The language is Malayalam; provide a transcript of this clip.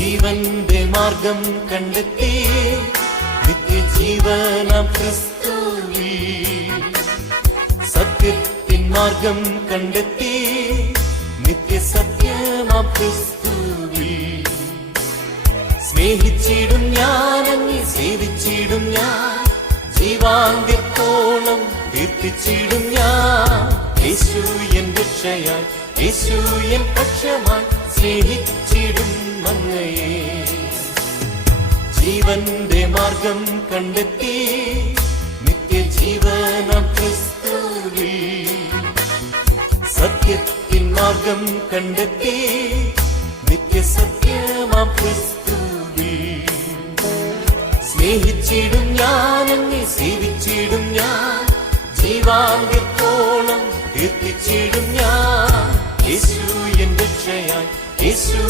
ജീവന്റെ മാർഗം കണ്ടെത്തി നിത്യജീവനാം ക്രിസ്തുവിൽ. സത്യത്തിൻ മാർഗം കണ്ടെത്തി നിത്യസത്യമാം ക്രിസ്തുവിൽ. സ്നേഹിച്ചിടും ഞാൻ, അങ്ങേ സേവിച്ചിടും ഞാൻ, ജീവാന്ത്യത്തോളം കീർത്തിച്ചിടും ഞാൻ. യേശു എൻ രക്ഷയായി, യേശു എൻ പക്ഷമായി, സ്നേഹിച്ചിടും അങ്ങയെ. ജീവന്റെ മാർഗം കണ്ടെത്തി നിത്യജീവനാം ക്രിസ്തുവിൽ. സത്യത്തിൻ മാർഗം കണ്ടെത്തി നിത്യസത്യമാം ക്രിസ്തുവിൽ. സ്നേഹിച്ചിടും ഞാൻ, അങ്ങേ സേവിച്ചിടും ഞാൻ, ജീവാന്ത്യത്തോളം കീർത്തിച്ചിടും ഞാൻ. യേശു എൻ രക്ഷയായി, യേശു